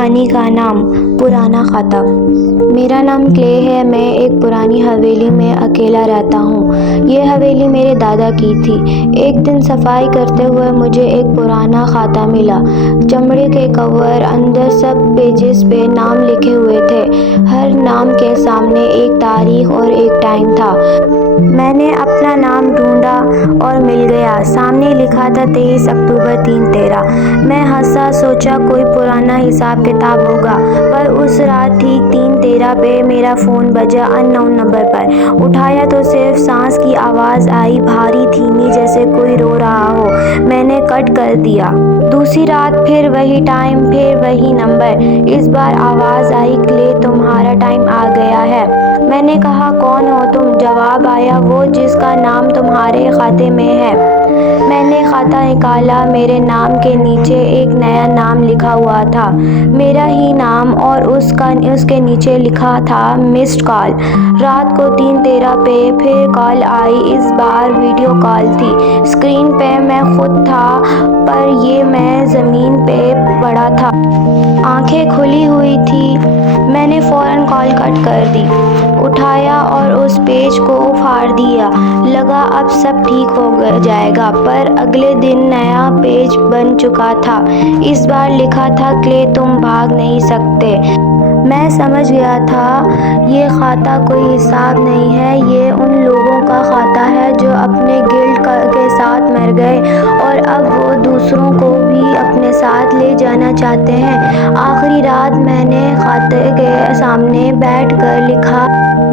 کہانی کا نام پرانا خطہ۔ میرا نام کلے ہے۔ میں ایک پرانی حویلی میں اکیلا رہتا ہوں۔ یہ حویلی میرے دادا کی تھی۔ ایک دن صفائی کرتے ہوئے مجھے ایک پرانا خطہ ملا۔ چمڑے کے کور، اندر سب پیجز پہ نام لکھے ہوئے تھے۔ ہر نام کے سامنے ایک تاریخ اور ایک ٹائم تھا۔ میں نے اپنا نام ڈھونڈا اور مل گیا۔ سامنے لکھا تھا 23 اکتوبر 3:13۔ میں ہنسا، سوچا کوئی پرانا حساب کتاب ہوگا، پر اس رات ٹھیک 3:13 پہ میرا فون بجا ان نون نمبر پر۔ اٹھایا تو صرف سانس کی آواز آئی، بھاری دھیمی، جیسے کوئی رو رہا ہو۔ میں نے کٹ کر دیا۔ دوسری رات پھر وہی ٹائم، پھر وہی نمبر۔ اس بار آواز آئی، کلے تمہارا ٹائم آ گیا ہے۔ میں نے کہا کون ہو تم؟ جواب آیا، وہ جس کا نام تمہارے خطے میں ہے۔ میں نے خطہ نکالا۔ میرے نام کے نیچے ایک نیا نام لکھا ہوا تھا، میرا ہی نام، اور اس کے نیچے لکھا تھا مسڈ کال۔ رات کو 3:13 پہ پھر کال آئی۔ اس بار ویڈیو کال تھی۔ اسکرین پہ میں خود تھا، پر یہ میں زمین پہ پڑا تھا۔ آنکھیں کھلی ہوئی تھی۔ میں نے فوراً کال کٹ کر دی، اٹھایا اور اس پیج کو پھاڑ دیا۔ لگا اب سب ٹھیک ہو جائے گا، پر اگلے دن نیا پیج بن چکا تھا۔ اس بار لکھا تھا، کلے تم بھاگ نہیں سکتے۔ میں سمجھ گیا تھا یہ خطہ کوئی حساب نہیں ہے، یہ ان لوگوں کا خطہ ہے جو اپنے گلٹ کے ساتھ مر گئے اور اب وہ دوسروں کو بھی اپنے ساتھ لے جانا چاہتے ہیں۔ آخری رات میں نے خطے کے سامنے بیٹھ کر لکھا،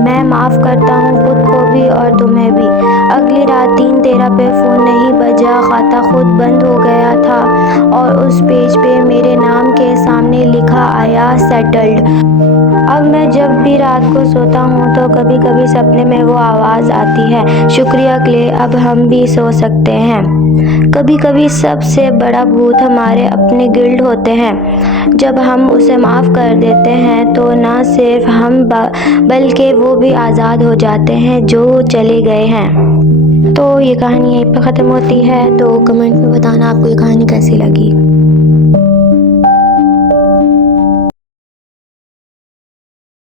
میں معاف کرتا ہوں خود کو بھی اور تمہیں بھی۔ اگلی رات 3:13 پہ فون نہیں بجا، خطہ خود بند ہو گیا تھا اور اس پیج پہ میرے نام کے سامنے لکھا آیا، سیٹلڈ۔ اب میں جب بھی رات کو سوتا ہوں تو کبھی کبھی سپنے میں وہ آواز آتی ہے، شکریہ کلے، اب ہم بھی سو سکتے ہیں۔ کبھی کبھی سب سے بڑا بھوت ہمارے اپنے گلٹ ہوتے ہیں۔ جب ہم اسے معاف کر دیتے ہیں تو نہ صرف ہم بلکہ وہ بھی آزاد ہو جاتے ہیں جو چلے گئے ہیں۔ تو یہ کہانی یہیں پہ ختم ہوتی ہے۔ تو کمنٹ میں بتانا آپ کو یہ کہانی کیسی لگی۔